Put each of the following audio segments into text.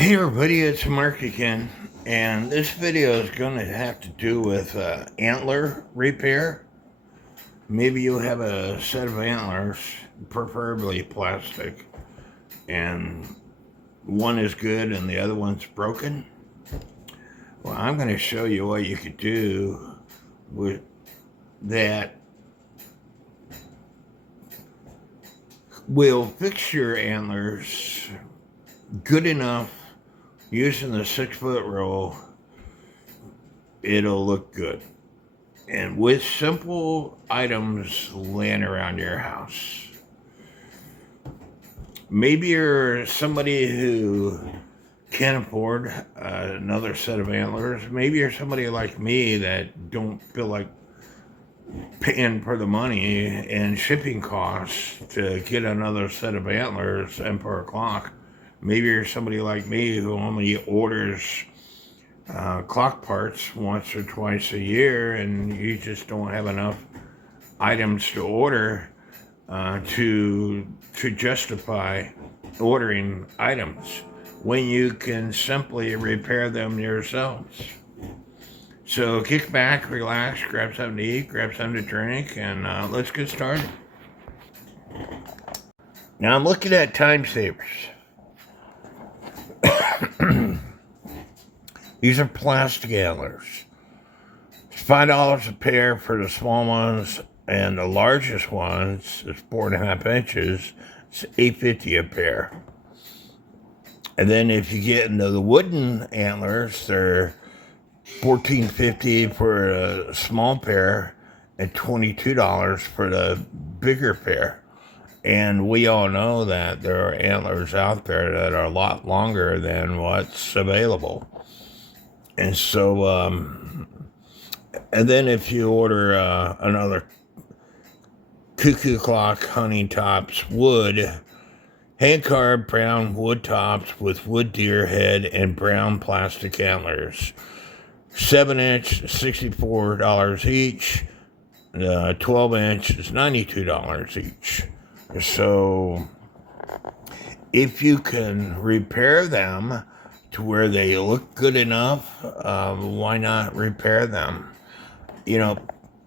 Hey everybody, it's Mark again, and this video is going to have to do with antler repair. Maybe you have a set of antlers, preferably plastic, and one is good and the other one's broken. Well, I'm going to show you what you could do with that will fix your antlers good enough. Using the 6-foot rule, it'll look good. And with simple items laying around your house. Maybe you're somebody who can't afford another set of antlers. Maybe you're somebody like me that don't feel like paying for the money and shipping costs to get another set of antlers and for a clock. Maybe you're somebody like me who only orders clock parts once or twice a year, and you just don't have enough items to order to justify ordering items when you can simply repair them yourselves. So kick back, relax, grab something to eat, grab something to drink, and let's get started. Now I'm looking at time savers. These are plastic antlers. It's $5 a pair for the small ones, and the largest ones is 4.5 inches. It's $8.50 a pair. And then if you get into the wooden antlers, they're $14.50 for a small pair and $22 for the bigger pair. And we all know that there are antlers out there that are a lot longer than what's available. And so, and then if you order another cuckoo clock hunting tops wood, hand carved brown wood tops with wood deer head and brown plastic antlers, 7-inch, $64 each. 12-inch is $92 each. So if you can repair them to where they look good enough, why not repair them? You know,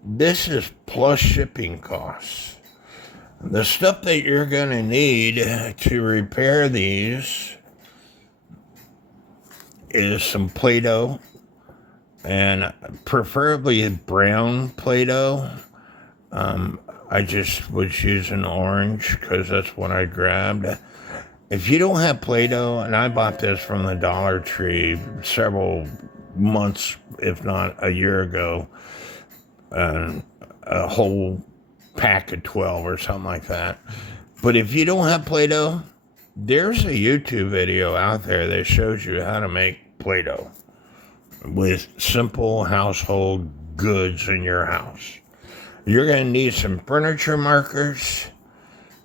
this is plus shipping costs. The stuff that you're going to need to repair these is some Play-Doh, and preferably brown Play-Doh. I just was using orange because that's what I grabbed. If you don't have Play-Doh, and I bought this from the Dollar Tree several months, if not a year ago, a whole pack of 12 or something like that. But if you don't have Play-Doh, there's a YouTube video out there that shows you how to make Play-Doh with simple household goods in your house. You're going to need some furniture markers.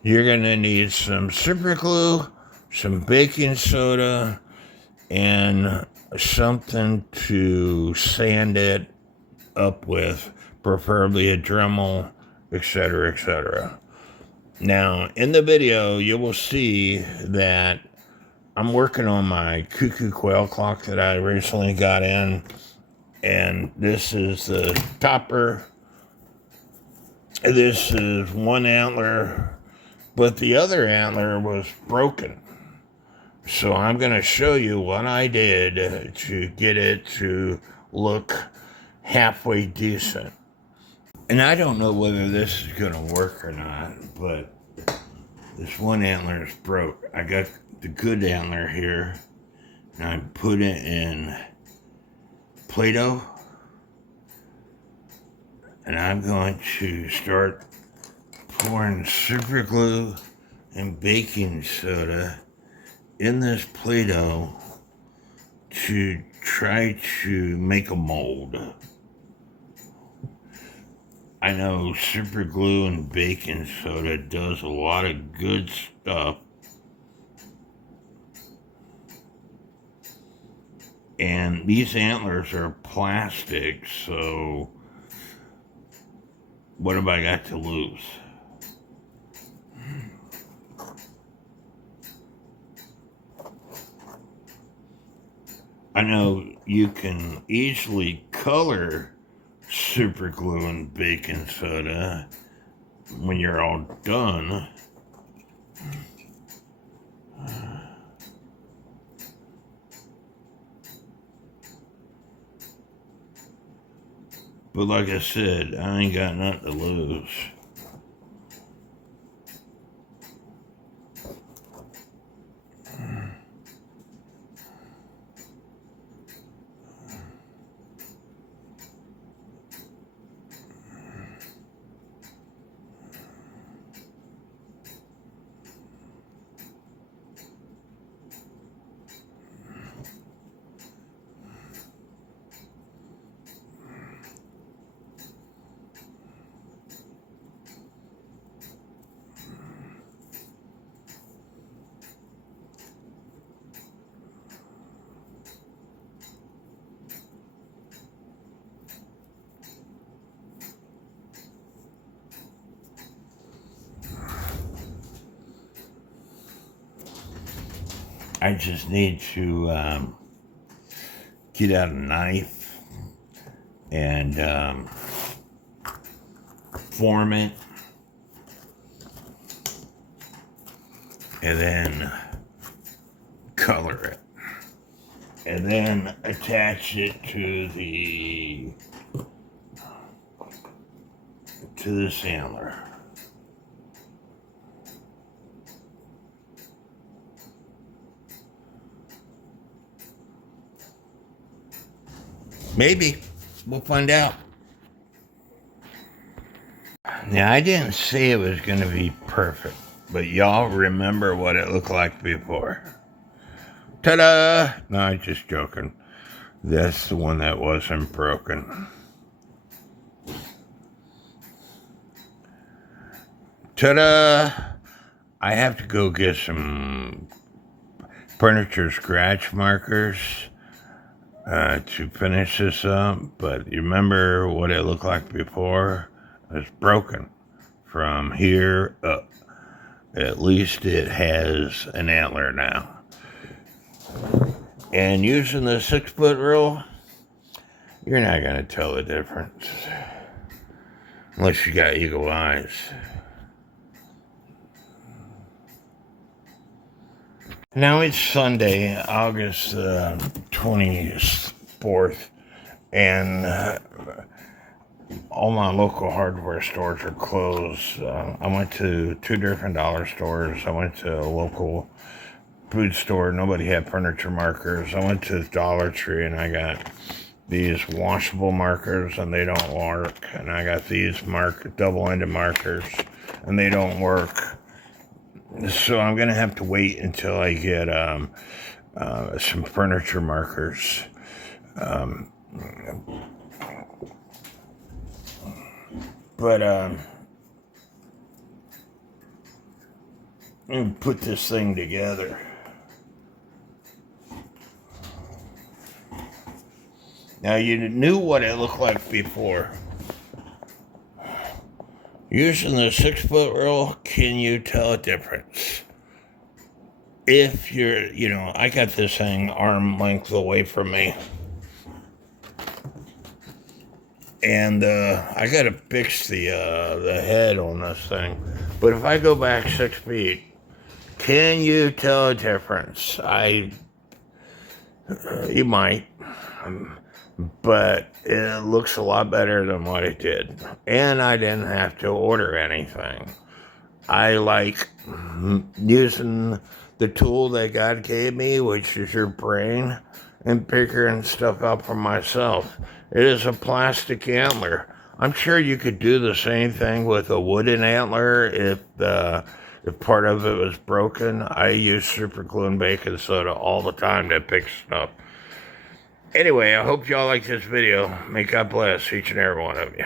You're going to need some super glue, some baking soda, and something to sand it up with, preferably a Dremel, etc., etc. Now, in the video, you will see that I'm working on my cuckoo quail clock that I recently got in, and this is the topper. This is one antler, but the other antler was broken. So I'm going to show you what I did to get it to look halfway decent. And I don't know whether this is going to work or not, but this one antler is broke. I got the good antler here, and I put it in Play-Doh. And I'm going to start pouring super glue and baking soda in this Play-Doh to try to make a mold. I know super glue and baking soda does a lot of good stuff. And these antlers are plastic, so what have I got to lose? I know you can easily color super glue and baking soda when you're all done. But like I said, I ain't got nothing to lose. I just need to get out a knife and form it, and then color it, and then attach it to this antler. Maybe. We'll find out. Now, I didn't say it was going to be perfect, but y'all remember what it looked like before. Ta-da! No, I'm just joking. That's the one that wasn't broken. Ta-da! I have to go get some furniture scratch markers to finish this up, but you remember what it looked like before? It's broken from here up. At least it has an antler now. And using the 6-foot rule, you're not going to tell the difference unless you got eagle eyes. Now it's Sunday, August 24th, and all my local hardware stores are closed. I went to 2 different dollar stores. I went to a local food store. Nobody had furniture markers. I went to Dollar Tree, and I got these washable markers, and they don't work. And I got these double-ended markers, and they don't work. So I'm going to have to wait until I get some furniture markers. But I'm going to put this thing together. Now, you knew what it looked like before. Using the 6-foot rule, can you tell a difference? If you're, I got this thing arm length away from me. And I got to fix the head on this thing. But if I go back 6 feet, can you tell a difference? You might. But it looks a lot better than what it did. And I didn't have to order anything. I like using the tool that God gave me, which is your brain, and figuring stuff out for myself. It is a plastic antler. I'm sure you could do the same thing with a wooden antler if part of it was broken. I use super glue and baking soda all the time to fix stuff. Anyway, I hope y'all like this video. May God bless each and every one of you.